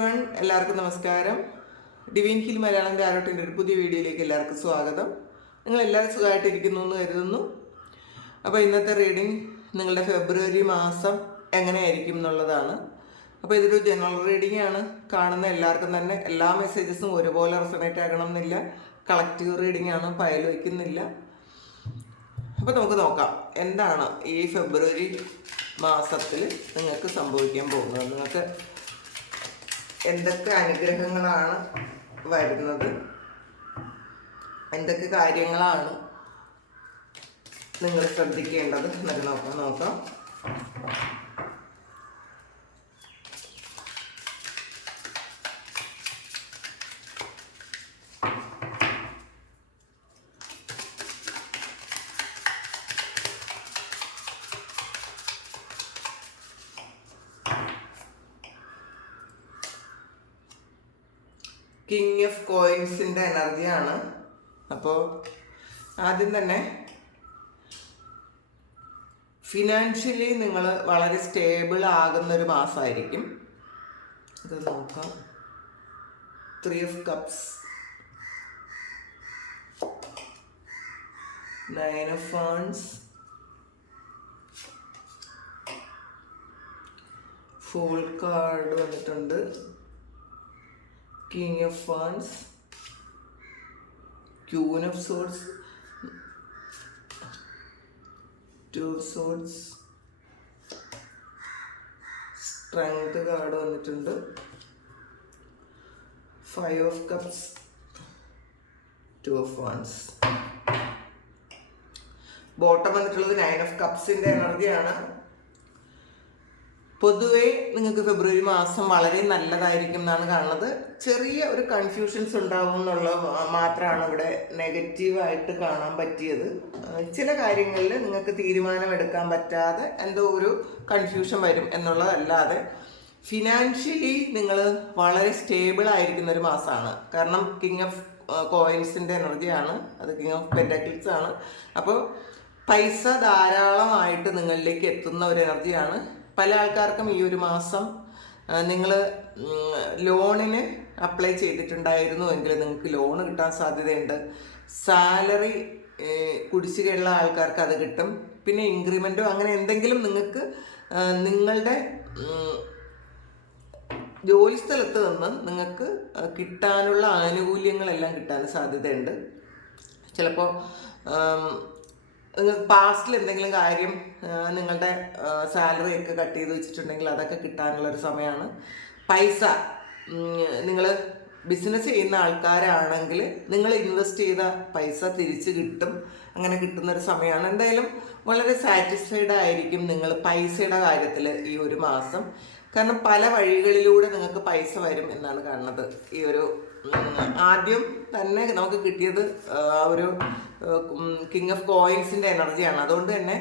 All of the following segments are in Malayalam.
എല്ലാവർക്കും നമസ്കാരം. ഡിവൈൻ ഹിൽ മലയാളം ടാരോട്ടിൻ്റെ ഒരു പുതിയ വീഡിയോയിലേക്ക് എല്ലാവർക്കും സ്വാഗതം. നിങ്ങൾ എല്ലാവരും സുഖമായിട്ടിരിക്കുന്നു എന്ന് കരുതുന്നു. അപ്പോൾ ഇന്നത്തെ റീഡിംഗ് നിങ്ങളുടെ ഫെബ്രുവരി മാസം എങ്ങനെയായിരിക്കും എന്നുള്ളതാണ്. അപ്പോൾ ഇതൊരു ജനറൽ റീഡിംഗ് ആണ്. കാണുന്ന എല്ലാവർക്കും തന്നെ എല്ലാ മെസ്സേജസും ഒരുപോലെ റെസണേറ്റ് ആകണം എന്നില്ല. കളക്റ്റീവ് റീഡിംഗ് ആണ്, പയൽ വയ്ക്കുന്നില്ല. അപ്പോൾ നമുക്ക് നോക്കാം എന്താണ് ഈ ഫെബ്രുവരി മാസത്തിൽ നിങ്ങൾക്ക് സംഭവിക്കാൻ പോകുന്നത്. നിങ്ങൾക്ക് എന്തൊക്കെ അനുഗ്രഹങ്ങളാണ് വരുന്നത്, എന്തൊക്കെ കാര്യങ്ങളാണ് നിങ്ങൾ ശ്രദ്ധിക്കേണ്ടത് എന്നൊക്കെ നോക്കാം. കിങ് ഓഫ് കോയിൻസിൻ്റെ എനർജിയാണ്. അപ്പോൾ ആദ്യം തന്നെ ഫിനാൻഷ്യലി നിങ്ങൾ വളരെ സ്റ്റേബിൾ ആകുന്നൊരു മാസമായിരിക്കും. ഇത് നോക്കാം. 3 of Cups, 9 of Wands, Fool card വന്നിട്ടുണ്ട്. King of Wands, Queen of Swords, 2 of Swords, Strength card വന്നിട്ടുണ്ട്. 5 of Cups, 2 of Wands. Bottom വന്നിട്ടുള്ളത് 9 of Cupsൻ്റെ എനർജിയാണ്. പൊതുവേ നിങ്ങൾക്ക് ഫെബ്രുവരി മാസം വളരെ നല്ലതായിരിക്കും എന്നാണ് കാണുന്നത്. ചെറിയ ഒരു കൺഫ്യൂഷൻസ് ഉണ്ടാവും എന്നുള്ളത് മാത്രമാണ് ഇവിടെ നെഗറ്റീവായിട്ട് കാണാൻ പറ്റിയത്. ചില കാര്യങ്ങളിൽ നിങ്ങൾക്ക് തീരുമാനമെടുക്കാൻ പറ്റാതെ എന്തോ ഒരു കൺഫ്യൂഷൻ വരും എന്നുള്ളതല്ലാതെ ഫിനാൻഷ്യലി നിങ്ങൾ വളരെ സ്റ്റേബിൾ ആയിരിക്കുന്ന ഒരു മാസമാണ്. കാരണം കിങ് ഓഫ് കോയിൻസിൻ്റെ എനർജിയാണ്, അത് കിങ് ഓഫ് പെന്റക്കിൾസ് ആണ്. അപ്പോൾ പൈസ ധാരാളമായിട്ട് നിങ്ങളിലേക്ക് എത്തുന്ന ഒരു എനർജിയാണ്. പല ആൾക്കാർക്കും ഈ ഒരു മാസം നിങ്ങൾ ലോണിന് അപ്ലൈ ചെയ്തിട്ടുണ്ടായിരുന്നു എങ്കിൽ നിങ്ങൾക്ക് ലോണ് കിട്ടാൻ സാധ്യതയുണ്ട്. സാലറി കുടിശ്ശികയുള്ള ആൾക്കാർക്ക് അത് കിട്ടും. പിന്നെ ഇൻക്രിമെൻറ്റോ അങ്ങനെ എന്തെങ്കിലും നിങ്ങൾക്ക് നിങ്ങളുടെ ജോലിസ്ഥലത്ത് നിന്ന് നിങ്ങൾക്ക് കിട്ടാനുള്ള ആനുകൂല്യങ്ങളെല്ലാം കിട്ടാൻ സാധ്യതയുണ്ട്. ചിലപ്പോൾ നിങ്ങൾക്ക് പാസ്റ്റിൽ എന്തെങ്കിലും കാര്യം നിങ്ങളുടെ സാലറി ഒക്കെ കട്ട് ചെയ്ത് വെച്ചിട്ടുണ്ടെങ്കിൽ അതൊക്കെ കിട്ടാനുള്ളൊരു സമയമാണ്. പൈസ നിങ്ങൾ ബിസിനസ് ചെയ്യുന്ന ആൾക്കാരാണെങ്കിൽ നിങ്ങൾ ഇൻവെസ്റ്റ് ചെയ്ത പൈസ തിരിച്ച് കിട്ടും. അങ്ങനെ കിട്ടുന്നൊരു സമയമാണ്. എന്തായാലും വളരെ സാറ്റിസ്ഫൈഡ് ആയിരിക്കും നിങ്ങൾ പൈസയുടെ കാര്യത്തിൽ ഈ ഒരു മാസം. കാരണം പല വഴികളിലൂടെ നിങ്ങൾക്ക് പൈസ വരും എന്നാണ് കാണുന്നത്. ഈ ഒരു ആദ്യം തന്നെ നമുക്ക് കിട്ടിയത് ഒരു കിങ് ഓഫ് കോയിൻസിൻ്റെ എനർജിയാണ്. അതുകൊണ്ട് തന്നെ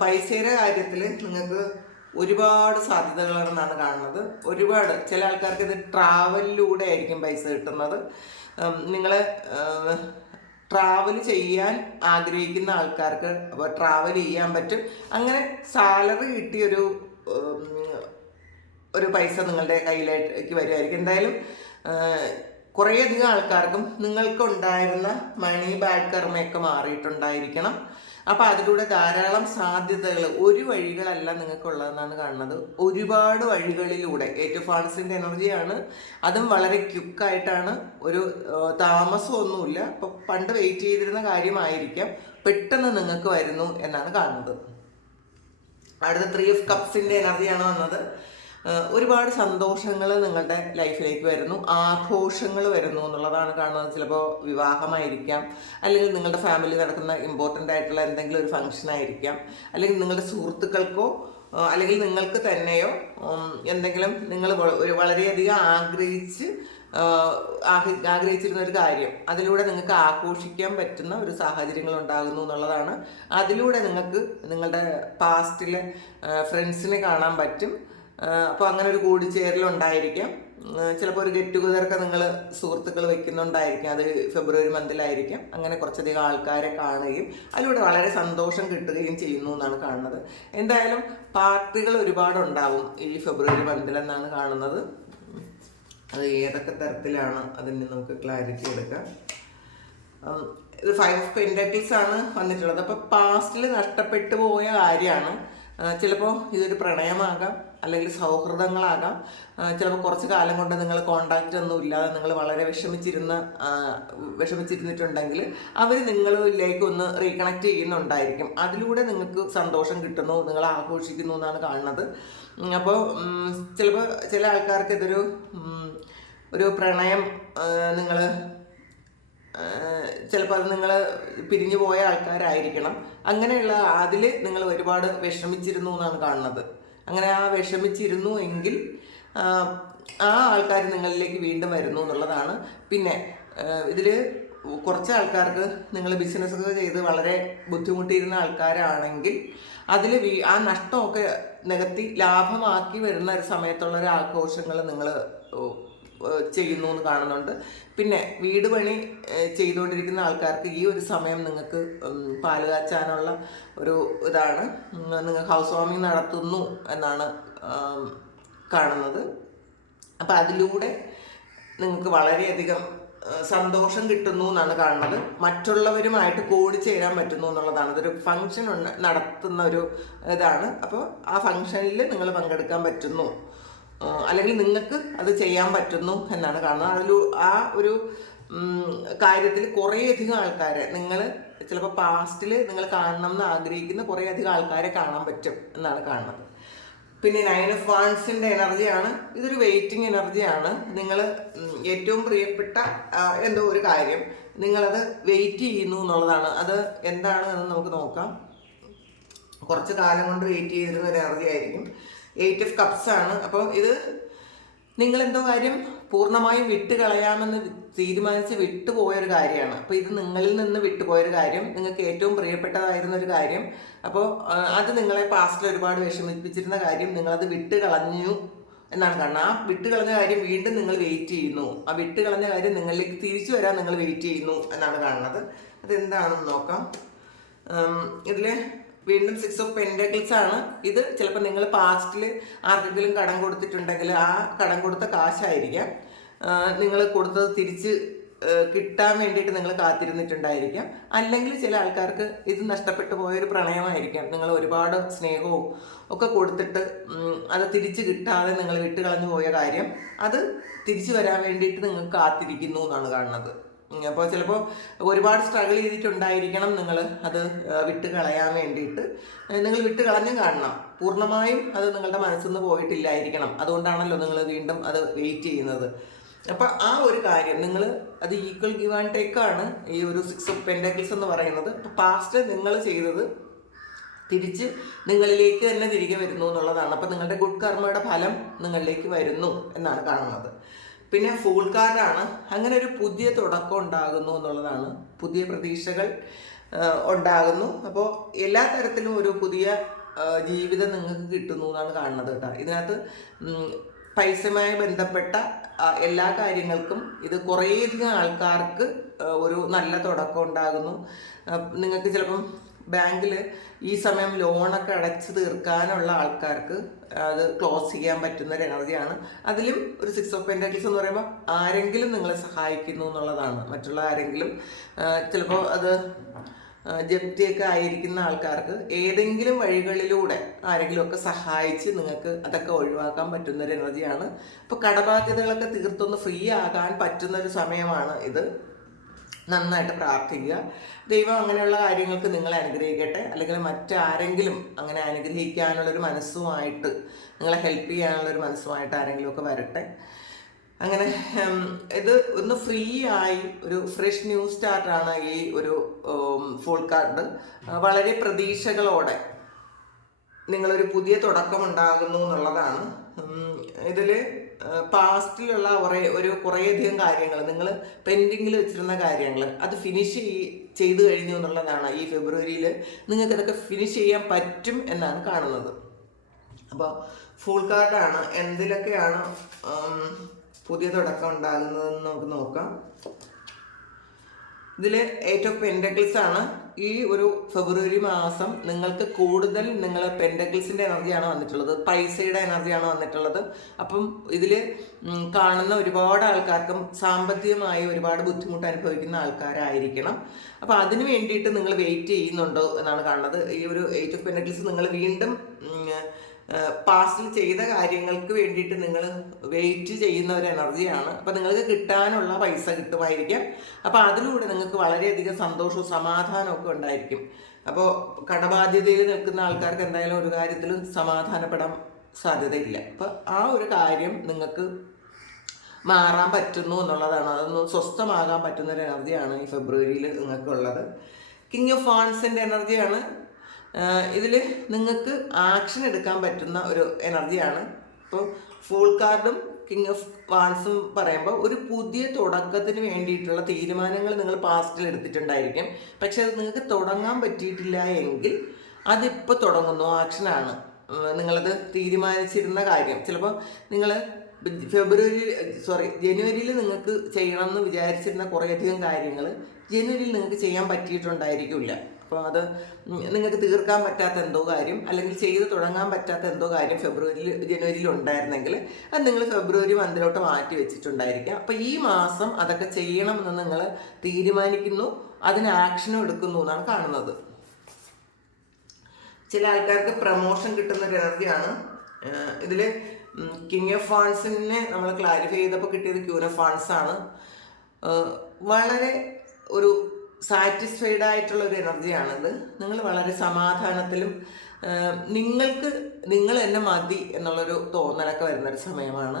പൈസയുടെ കാര്യത്തിൽ നിങ്ങൾക്ക് ഒരുപാട് സാധ്യതകളാണെന്നാണ് കാണുന്നത്. ഒരുപാട് ചില ആൾക്കാർക്ക് ഇത് ട്രാവലിലൂടെ ആയിരിക്കും പൈസ കിട്ടുന്നത്. നിങ്ങൾ ട്രാവൽ ചെയ്യാൻ ആഗ്രഹിക്കുന്ന ആൾക്കാർക്ക് ട്രാവൽ ചെയ്യാൻ പറ്റും. അങ്ങനെ സാലറി കിട്ടിയൊരു പൈസ നിങ്ങളുടെ കയ്യിലേക്ക് വരുമായിരിക്കും. എന്തായാലും കുറേയധികം ആൾക്കാർക്കും നിങ്ങൾക്കുണ്ടായിരുന്ന മണി ബാഡ് കർമ്മയൊക്കെ മാറിയിട്ടുണ്ടായിരിക്കണം. അപ്പോൾ അതിലൂടെ ധാരാളം സാധ്യതകൾ, ഒരു വഴികളല്ല നിങ്ങൾക്കുള്ളതെന്നാണ് കാണുന്നത്. ഒരുപാട് വഴികളിലൂടെ 8 of Wandsൻ്റെ എനർജിയാണ്. അതും വളരെ ക്വിക്കായിട്ടാണ്, ഒരു താമസമൊന്നുമില്ല. അപ്പോൾ പണ്ട് വെയിറ്റ് ചെയ്തിരുന്ന കാര്യമായിരിക്കാം, പെട്ടെന്ന് നിങ്ങൾക്ക് വരുന്നു എന്നാണ് കാണുന്നത്. അടുത്ത 3 of Cupsൻ്റെ എനർജിയാണ് വന്നത്. ഒരുപാട് സന്തോഷങ്ങൾ നിങ്ങളുടെ ലൈഫിലേക്ക് വരുന്നു, ആഘോഷങ്ങൾ വരുന്നു എന്നുള്ളതാണ് കാണുന്നത്. ചിലപ്പോൾ വിവാഹമായിരിക്കാം, അല്ലെങ്കിൽ നിങ്ങളുടെ ഫാമിലി നടക്കുന്ന ഇമ്പോർട്ടൻ്റ് ആയിട്ടുള്ള എന്തെങ്കിലും ഒരു ഫംഗ്ഷൻ ആയിരിക്കാം, അല്ലെങ്കിൽ നിങ്ങളുടെ സുഹൃത്തുക്കൾക്കോ അല്ലെങ്കിൽ നിങ്ങൾക്ക് തന്നെയോ എന്തെങ്കിലും നിങ്ങൾ വളരെയധികം ആഗ്രഹിച്ചിരുന്ന ഒരു കാര്യം അതിലൂടെ നിങ്ങൾക്ക് ആഘോഷിക്കാൻ പറ്റുന്ന ഒരു സാഹചര്യങ്ങൾ ഉണ്ടാകുന്നു എന്നുള്ളതാണ്. അതിലൂടെ നിങ്ങൾക്ക് നിങ്ങളുടെ പാസ്റ്റിലെ ഫ്രണ്ട്സിനെ കാണാൻ പറ്റും. അപ്പോൾ അങ്ങനെ ഒരു കൂടിച്ചേരലുണ്ടായിരിക്കാം. ചിലപ്പോൾ ഒരു ഗെറ്റ് ടുഗദറൊക്കെ നിങ്ങൾ സുഹൃത്തുക്കൾ വയ്ക്കുന്നുണ്ടായിരിക്കാം. അത് ഫെബ്രുവരി മന്തിലായിരിക്കാം. അങ്ങനെ കുറച്ചധികം ആൾക്കാരെ കാണുകയും അതിലൂടെ വളരെ സന്തോഷം കിട്ടുകയും ചെയ്യുന്നു എന്നാണ് കാണുന്നത്. എന്തായാലും പാർട്ടികൾ ഒരുപാടുണ്ടാവും ഈ ഫെബ്രുവരി മന്തിലെന്നാണ് കാണുന്നത്. അത് ഏതൊക്കെ തരത്തിലാണ് അതിന് നമുക്ക് ക്ലാരിറ്റി എടുക്കാം. ഇത് 5 ഓഫ് പെന്റക്കിൾസ് ആണ് വന്നിട്ടുള്ളത്. അപ്പോൾ പാസ്റ്റിൽ നഷ്ടപ്പെട്ടു പോയ കാര്യമാണ്. ചിലപ്പോൾ ഇതൊരു പ്രണയമാകാം, അല്ലെങ്കിൽ സൗഹൃദങ്ങളാകാം. ചിലപ്പോൾ കുറച്ച് കാലം കൊണ്ട് നിങ്ങൾ കോണ്ടാക്റ്റ് ഒന്നും ഇല്ലാതെ നിങ്ങൾ വളരെ വിഷമിച്ചിരുന്നിട്ടുണ്ടെങ്കിൽ അവർ നിങ്ങളിലേക്ക് ഒന്ന് റീകണക്ട് ചെയ്യുന്നുണ്ടായിരിക്കും. അതിലൂടെ നിങ്ങൾക്ക് സന്തോഷം കിട്ടുന്നു, നിങ്ങൾ ആഘോഷിക്കുന്നു എന്നാണ് കാണുന്നത്. അപ്പോൾ ചിലപ്പോൾ ചില ആൾക്കാർക്ക് ഇതൊരു പ്രണയം, നിങ്ങൾ ചിലപ്പോൾ അത് നിങ്ങൾ പിരിഞ്ഞു പോയ ആൾക്കാരായിരിക്കണം. അങ്ങനെയുള്ള അതിൽ നിങ്ങൾ ഒരുപാട് വിഷമിച്ചിരുന്നു എന്നാണ് കാണുന്നത്. അങ്ങനെ ആ വിഷമിച്ചിരുന്നു എങ്കിൽ ആ ആൾക്കാർ നിങ്ങളിലേക്ക് വീണ്ടും വരുന്നു എന്നുള്ളതാണ്. പിന്നെ ഇതിൽ കുറച്ച് ആൾക്കാർക്ക് നിങ്ങൾ ബിസിനസ്സൊക്കെ ചെയ്ത് വളരെ ബുദ്ധിമുട്ടിയിരുന്ന ആൾക്കാരാണെങ്കിൽ അതിൽ ആ നഷ്ടമൊക്കെ നികത്തി ലാഭമാക്കി വരുന്ന ഒരു സമയത്തുള്ള ഒരു ആഘോഷങ്ങൾ നിങ്ങൾ ചെയ്യുന്നു എന്ന് കാണുന്നുണ്ട്. പിന്നെ വീട് പണി ചെയ്തുകൊണ്ടിരിക്കുന്ന ആൾക്കാർക്ക് ഈ ഒരു സമയം നിങ്ങൾക്ക് പാല് കാച്ചാനുള്ള ഒരു ഇതാണ്. നിങ്ങൾ ഹൗസ് വാമിങ് നടത്തുന്നു എന്നാണ് കാണുന്നത്. അപ്പം അതിലൂടെ നിങ്ങൾക്ക് വളരെയധികം സന്തോഷം കിട്ടുന്നു എന്നാണ് കാണുന്നത്. മറ്റുള്ളവരുമായിട്ട് കൂടിച്ചേരാൻ പറ്റുന്നു എന്നുള്ളതാണ്. ഇതൊരു ഫങ്ഷൻ നടത്തുന്ന ഒരു ഇതാണ്. അപ്പോൾ ആ ഫങ്ഷനിൽ നിങ്ങൾ പങ്കെടുക്കാൻ പറ്റുന്നു, അല്ലെങ്കിൽ നിങ്ങൾക്ക് അത് ചെയ്യാൻ പറ്റുന്നു എന്നാണ് കാണുന്നത്. ആ ഒരു കാര്യത്തിൽ കുറേയധികം ആൾക്കാരെ നിങ്ങൾ ചിലപ്പോൾ പാസ്റ്റിൽ നിങ്ങൾ കാണണം എന്ന് ആഗ്രഹിക്കുന്ന കുറേയധികം ആൾക്കാരെ കാണാൻ പറ്റും എന്നാണ് കാണുന്നത്. പിന്നെ 9 ഓഫ് വാൻഡ്സിൻ്റെ എനർജിയാണ്. ഇതൊരു വെയിറ്റിംഗ് എനർജിയാണ്. നിങ്ങൾ ഏറ്റവും പ്രിയപ്പെട്ട എന്തോ ഒരു കാര്യം നിങ്ങളത് വെയിറ്റ് ചെയ്യുന്നു എന്നുള്ളതാണ്. അത് എന്താണ് എന്ന് നമുക്ക് നോക്കാം. കുറച്ച് കാലം കൊണ്ട് വെയിറ്റ് ചെയ്തിരുന്ന ഒരു എനർജി ആയിരിക്കും. 8 ഓഫ് കപ്സ് ആണ്. അപ്പോൾ ഇത് നിങ്ങളെന്തോ കാര്യം പൂർണ്ണമായും വിട്ടുകളയാമെന്ന് തീരുമാനിച്ച് വിട്ടുപോയൊരു കാര്യമാണ്. അപ്പോൾ ഇത് നിങ്ങളിൽ നിന്ന് വിട്ടുപോയൊരു കാര്യം, നിങ്ങൾക്ക് ഏറ്റവും പ്രിയപ്പെട്ടതായിരുന്ന ഒരു കാര്യം. അപ്പോൾ അത് നിങ്ങളെ പാസ്റ്റിൽ ഒരുപാട് വിഷമിപ്പിച്ചിരുന്ന കാര്യം നിങ്ങളത് വിട്ടുകളഞ്ഞു എന്നാണ് കാണുന്നത്. ആ വിട്ടുകളഞ്ഞ കാര്യം വീണ്ടും നിങ്ങൾ വെയിറ്റ് ചെയ്യുന്നു. ആ വിട്ടുകളഞ്ഞ കാര്യം നിങ്ങളിലേക്ക് തിരിച്ചു വരാൻ നിങ്ങൾ വെയിറ്റ് ചെയ്യുന്നു എന്നാണ് കാണുന്നത്. അതെന്താണെന്ന് നോക്കാം. ഇതിൽ വീണ്ടും 6 ഓഫ് പെന്റക്കിൾസ് ആണ്. ഇത് ചിലപ്പോൾ നിങ്ങൾ പാസ്റ്റിൽ ആർക്കെങ്കിലും കടം കൊടുത്തിട്ടുണ്ടെങ്കിൽ ആ കടം കൊടുത്ത കാശായിരിക്കാം. നിങ്ങൾ കൊടുത്തത് തിരിച്ച് കിട്ടാൻ വേണ്ടിയിട്ട് നിങ്ങൾ കാത്തിരുന്നിട്ടുണ്ടായിരിക്കാം. അല്ലെങ്കിൽ ചില ആൾക്കാർക്ക് ഇത് നഷ്ടപ്പെട്ടു പോയൊരു പ്രണയമായിരിക്കാം. നിങ്ങൾ ഒരുപാട് സ്നേഹവും ഒക്കെ കൊടുത്തിട്ട് അത് തിരിച്ച് കിട്ടാതെ നിങ്ങൾ വിട്ടുകളഞ്ഞു പോയ കാര്യം അത് തിരിച്ചു വരാൻ വേണ്ടിയിട്ട് നിങ്ങൾ കാത്തിരിക്കുന്നു എന്നാണ് കാണുന്നത്. അപ്പോൾ ചിലപ്പോൾ ഒരുപാട് സ്ട്രഗിൾ ചെയ്തിട്ടുണ്ടായിരിക്കണം നിങ്ങൾ അത് വിട്ട് കളയാൻ വേണ്ടിയിട്ട്. നിങ്ങൾ വിട്ട് കളഞ്ഞും കാണണം. പൂർണ്ണമായും അത് നിങ്ങളുടെ മനസ്സിൽ നിന്ന് പോയിട്ടില്ലായിരിക്കണം. അതുകൊണ്ടാണല്ലോ നിങ്ങൾ വീണ്ടും അത് വെയിറ്റ് ചെയ്യുന്നത്. അപ്പം ആ ഒരു കാര്യം നിങ്ങൾ അത് ഈക്വൽ ഗിവ് ആൻഡ് ടേക്ക് ആണ് ഈ ഒരു 6 ഓഫ് പെന്റക്കിൾസ് എന്ന് പറയുന്നത്. അപ്പോൾ പാസ്റ്റ് നിങ്ങൾ ചെയ്തത് തിരിച്ച് നിങ്ങളിലേക്ക് തന്നെ തിരികെ വരുന്നു എന്നുള്ളതാണ്. അപ്പം നിങ്ങളുടെ ഗുഡ് കർമ്മയുടെ ഫലം നിങ്ങളിലേക്ക് വരുന്നു എന്നാണ് കാണുന്നത്. പിന്നെ ഫൂൾ കാർഡാണ്. അങ്ങനെ ഒരു പുതിയ തുടക്കം ഉണ്ടാകുന്നു എന്നുള്ളതാണ്. പുതിയ പ്രതീക്ഷകൾ ഉണ്ടാകുന്നു. അപ്പോൾ എല്ലാ തരത്തിലും ഒരു പുതിയ ജീവിതം നിങ്ങൾക്ക് കിട്ടുന്നു എന്നാണ് കാണുന്നത് കേട്ടോ. ഇതിനകത്ത് പൈസയുമായി ബന്ധപ്പെട്ട എല്ലാ കാര്യങ്ങൾക്കും ഇത് കുറേയധികം ആൾക്കാർക്ക് ഒരു നല്ല തുടക്കം ഉണ്ടാകുന്നു. നിങ്ങൾക്ക് ചിലപ്പം ബാങ്കിൽ ഈ സമയം ലോണൊക്കെ അടച്ചു തീർക്കാനുള്ള ആൾക്കാർക്ക് അത് ക്ലോസ് ചെയ്യാൻ പറ്റുന്ന ഒരു എനർജിയാണ്. അതിലും ഒരു 6 ഓഫ് പെന്റക്കിൾസ് എന്ന് പറയുമ്പോൾ ആരെങ്കിലും നിങ്ങളെ സഹായിക്കുന്നു എന്നുള്ളതാണ്. മറ്റുള്ള ആരെങ്കിലും ചിലപ്പോൾ അത് ജപ്തിയൊക്കെ ആയിരിക്കുന്ന ആൾക്കാർക്ക് ഏതെങ്കിലും വഴികളിലൂടെ ആരെങ്കിലുമൊക്കെ സഹായിച്ച് നിങ്ങൾക്ക് അതൊക്കെ ഒഴിവാക്കാൻ പറ്റുന്നൊരു എനർജിയാണ്. ഇപ്പോൾ കടബാധ്യതകളൊക്കെ തീർത്തൊന്ന് ഫ്രീ ആകാൻ പറ്റുന്നൊരു സമയമാണ് ഇത്. നന്നായിട്ട് പ്രാർത്ഥിക്കുക. ദൈവം അങ്ങനെയുള്ള കാര്യങ്ങൾക്ക് നിങ്ങളെ അനുഗ്രഹിക്കട്ടെ. അല്ലെങ്കിൽ മറ്റാരെങ്കിലും അങ്ങനെ അനുഗ്രഹിക്കാനുള്ളൊരു മനസ്സുമായിട്ട് നിങ്ങളെ ഹെൽപ്പ് ചെയ്യാനുള്ളൊരു മനസ്സുമായിട്ട് ആരെങ്കിലുമൊക്കെ വരട്ടെ. അങ്ങനെ ഇത് ഒന്ന് ഫ്രീ ആയി ഒരു ഫ്രഷ് ന്യൂ സ്റ്റാർട്ടാണ് ഈ ഒരു ഫുൾ കാർഡ്. വളരെ പ്രതീക്ഷകളോടെ നിങ്ങളൊരു പുതിയ തുടക്കം ഉണ്ടാകുന്നു എന്നുള്ളതാണ്. ഇതിൽ പാസ്റ്റിലുള്ള കുറേയധികം കാര്യങ്ങൾ നിങ്ങൾ പെൻഡിങ്ങിൽ വെച്ചിരുന്ന കാര്യങ്ങൾ അത് ഫിനിഷ് ചെയ്തു കഴിഞ്ഞു എന്നുള്ളതാണ്. ഈ ഫെബ്രുവരിയിൽ നിങ്ങൾക്ക് ഇതൊക്കെ ഫിനിഷ് ചെയ്യാൻ പറ്റും എന്നാണ് കാണുന്നത്. അപ്പോൾ ഫുൾ കാർഡാണ്. എന്തിലൊക്കെയാണ് പുതിയ തുടക്കം ഉണ്ടാകുന്നതെന്ന് നമുക്ക് നോക്കാം. ഇതിൽ 8 ഓഫ് പെന്റക്കിൾസ് ആണ്. ഈ ഒരു ഫെബ്രുവരി മാസം നിങ്ങൾക്ക് കൂടുതൽ നിങ്ങൾ പെൻഡക്കിൾസിൻ്റെ എനർജിയാണ് വന്നിട്ടുള്ളത്, പൈസയുടെ എനർജിയാണ് വന്നിട്ടുള്ളത്. അപ്പം ഇതിൽ കാണുന്ന ഒരുപാട് ആൾക്കാർക്കും സാമ്പത്തികമായി ഒരുപാട് ബുദ്ധിമുട്ട് അനുഭവിക്കുന്ന ആൾക്കാരായിരിക്കണം. അപ്പോൾ അതിന് വേണ്ടിയിട്ട് നിങ്ങൾ വെയിറ്റ് ചെയ്യുന്നുണ്ടോ എന്നാണ് കാണുന്നത്. ഈ ഒരു 8 ഓഫ് പെൻഡക്കിൾസ് നിങ്ങൾ വീണ്ടും പാസ്റ്റിൽ ചെയ്ത കാര്യങ്ങൾക്ക് വേണ്ടിയിട്ട് നിങ്ങൾ വെയിറ്റ് ചെയ്യുന്ന ഒരു എനർജിയാണ്. അപ്പോൾ നിങ്ങൾക്ക് കിട്ടാനുള്ള പൈസ കിട്ടുമായിരിക്കാം. അപ്പോൾ അതിലൂടെ നിങ്ങൾക്ക് വളരെയധികം സന്തോഷവും സമാധാനവും ഒക്കെ ഉണ്ടായിരിക്കും. അപ്പോൾ കടബാധ്യതയിൽ നിൽക്കുന്ന ആൾക്കാർക്ക് എന്തായാലും ഒരു കാര്യത്തിലും സമാധാനപ്പെടാൻ സാധ്യതയില്ല. അപ്പോൾ ആ ഒരു കാര്യം നിങ്ങൾക്ക് മാറാൻ പറ്റുന്നു എന്നുള്ളതാണ്. അതൊന്ന് സ്വസ്ഥമാകാൻ പറ്റുന്ന ഒരു എനർജിയാണ് ഈ ഫെബ്രുവരിയിൽ നിങ്ങൾക്കുള്ളത്. കിങ് ഓഫ് വാൺസിൻ്റെ എനർജിയാണ്. ഇതിൽ നിങ്ങൾക്ക് ആക്ഷൻ എടുക്കാൻ പറ്റുന്ന ഒരു എനർജിയാണ്. ഇപ്പോൾ ഫൂൾ കാർഡും കിങ് ഓഫ് വാൺസും പറയുമ്പോൾ ഒരു പുതിയ തുടക്കത്തിന് വേണ്ടിയിട്ടുള്ള തീരുമാനങ്ങൾ നിങ്ങൾ പാസ്റ്റിൽ എടുത്തിട്ടുണ്ടായിരിക്കും. പക്ഷെ അത് നിങ്ങൾക്ക് തുടങ്ങാൻ പറ്റിയിട്ടില്ല എങ്കിൽ അതിപ്പോൾ തുടങ്ങുന്നു, ആക്ഷനാണ്. നിങ്ങളത് തീരുമാനിച്ചിരുന്ന കാര്യം ചിലപ്പോൾ നിങ്ങൾ ജനുവരിയിൽ നിങ്ങൾക്ക് ചെയ്യണമെന്ന് വിചാരിച്ചിരുന്ന കുറേയധികം കാര്യങ്ങൾ ജനുവരിയിൽ നിങ്ങൾക്ക് ചെയ്യാൻ പറ്റിയിട്ടുണ്ടായിരിക്കില്ല. അപ്പോൾ അത് നിങ്ങൾക്ക് തീർക്കാൻ പറ്റാത്ത എന്തോ കാര്യം അല്ലെങ്കിൽ ചെയ്ത് തുടങ്ങാൻ പറ്റാത്ത എന്തോ കാര്യം ജനുവരിയിൽ ഉണ്ടായിരുന്നെങ്കിൽ അത് നിങ്ങൾ ഫെബ്രുവരി മന്തിലോട്ട് മാറ്റി വെച്ചിട്ടുണ്ടായിരിക്കാം. അപ്പോൾ ഈ മാസം അതൊക്കെ ചെയ്യണമെന്ന് നിങ്ങൾ തീരുമാനിക്കുന്നു, അതിന് ആക്ഷനും എടുക്കുന്നു എന്നാണ് കാണുന്നത്. ചില ആൾക്കാർക്ക് പ്രമോഷൻ കിട്ടുന്ന ഒരു എനർജിയാണ് ഇതിൽ. കിങ് ഓഫ് വാൺസിനെ നമ്മൾ ക്ലാരിഫൈ ചെയ്തപ്പോൾ കിട്ടിയത് ക്യൂൻ ഓഫ് വാൺസ് ആണ്. വളരെ ഒരു സാറ്റിസ്ഫൈഡ് ആയിട്ടുള്ള ഒരു എനർജിയാണിത്. നിങ്ങൾ വളരെ സമാധാനത്തിലും നിങ്ങൾ തന്നെ മതി എന്നുള്ളൊരു തോന്നലൊക്കെ വരുന്നൊരു സമയമാണ്.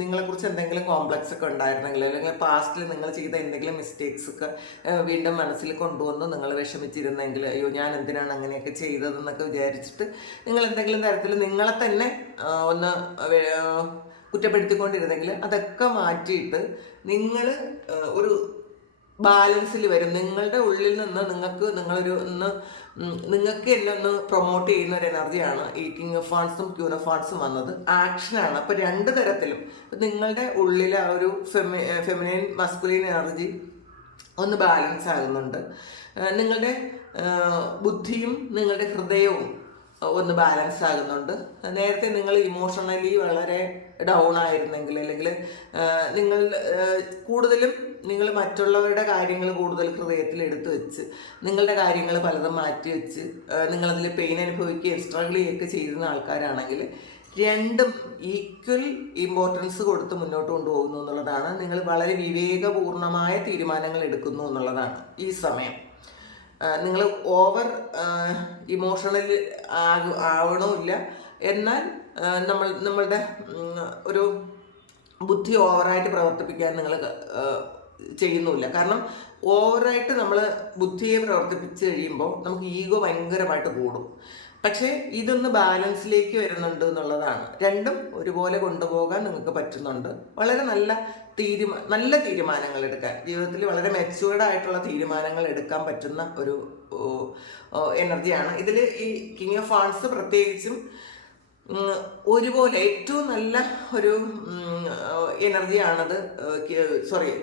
നിങ്ങളെക്കുറിച്ച് എന്തെങ്കിലും കോംപ്ലക്സ് ഒക്കെ ഉണ്ടായിരുന്നെങ്കിൽ അല്ലെങ്കിൽ പാസ്റ്റിൽ നിങ്ങൾ ചെയ്ത എന്തെങ്കിലും മിസ്റ്റേക്സ് ഒക്കെ വീണ്ടും മനസ്സിൽ കൊണ്ടുവന്ന് നിങ്ങൾ വിഷമിച്ചിരുന്നെങ്കിൽ, അയ്യോ ഞാൻ എന്തിനാണ് അങ്ങനെയൊക്കെ ചെയ്തതെന്നൊക്കെ വിചാരിച്ചിട്ട് നിങ്ങൾ എന്തെങ്കിലും തരത്തിൽ നിങ്ങളെ തന്നെ ഒന്ന് കുറ്റപ്പെടുത്തിക്കൊണ്ടിരുന്നെങ്കിൽ അതൊക്കെ മാറ്റിയിട്ട് നിങ്ങൾ ഒരു ബാലൻസിൽ വരും. നിങ്ങളുടെ ഉള്ളിൽ നിന്ന് നിങ്ങൾക്ക് എന്നെ ഒന്ന് പ്രൊമോട്ട് ചെയ്യുന്ന ഒരു എനർജിയാണ് ഈ കിങ് ഓഫ് വാൺസും ക്യൂൻ ഓഫ് വാൺസും വന്നത്. ആക്ഷനാണ്. അപ്പോൾ രണ്ട് തരത്തിലും നിങ്ങളുടെ ഉള്ളിൽ ആ ഒരു ഫെമിനൈൻ മസ്കുലൈൻ എനർജി ഒന്ന് ബാലൻസ് ആകുന്നുണ്ട്. നിങ്ങളുടെ ബുദ്ധിയും നിങ്ങളുടെ ഹൃദയവും ഒന്ന് ബാലൻസ് ആകുന്നുണ്ട്. നേരത്തെ നിങ്ങൾ ഇമോഷണലി വളരെ ഡൗൺ ആയിരുന്നെങ്കിൽ അല്ലെങ്കിൽ നിങ്ങൾ കൂടുതലും നിങ്ങൾ മറ്റുള്ളവരുടെ കാര്യങ്ങൾ കൂടുതൽ ഹൃദയത്തിൽ എടുത്തു വെച്ച് നിങ്ങളുടെ കാര്യങ്ങൾ പലതും മാറ്റി വെച്ച് നിങ്ങളതിൽ പെയിൻ അനുഭവിക്കുകയും സ്ട്രഗിൾ ചെയ്യുകയൊക്കെ ചെയ്യുന്ന ആൾക്കാരാണെങ്കിൽ രണ്ടും ഈക്വൽ ഇമ്പോർട്ടൻസ് കൊടുത്ത് മുന്നോട്ട് കൊണ്ടുപോകുന്നു എന്നുള്ളതാണ്. നിങ്ങൾ വളരെ വിവേകപൂർണമായ തീരുമാനങ്ങൾ എടുക്കുന്നു എന്നുള്ളതാണ് ഈ സമയം. നിങ്ങൾ ഓവർ ഇമോഷണൽ ആവണമില്ല, എന്നാൽ നമ്മളുടെ ഒരു ബുദ്ധി ഓവറായിട്ട് പ്രവർത്തിപ്പിക്കാൻ നിങ്ങൾ ചെയ്യുന്നുമില്ല. കാരണം ഓവറായിട്ട് നമ്മൾ ബുദ്ധിയെ പ്രവർത്തിപ്പിച്ച് കഴിയുമ്പോൾ നമുക്ക് ഈഗോ ഭയങ്കരമായിട്ട് കൂടും. പക്ഷേ ഇതൊന്ന് ബാലൻസിലേക്ക് വരുന്നുണ്ട് എന്നുള്ളതാണ്. രണ്ടും ഒരുപോലെ കൊണ്ടുപോകാൻ നിങ്ങൾക്ക് പറ്റുന്നുണ്ട്. വളരെ നല്ല തീരുമാനങ്ങൾ എടുക്കാൻ, ജീവിതത്തിൽ വളരെ മെച്യൂർഡ് ആയിട്ടുള്ള തീരുമാനങ്ങൾ എടുക്കാൻ പറ്റുന്ന ഒരു എനർജിയാണ് ഇതിൽ. ഈ കിങ് ഓഫ് വാൺസ് പ്രത്യേകിച്ചും ഒരുപോലെ ഏറ്റവും നല്ല ഒരു എനർജിയാണത്.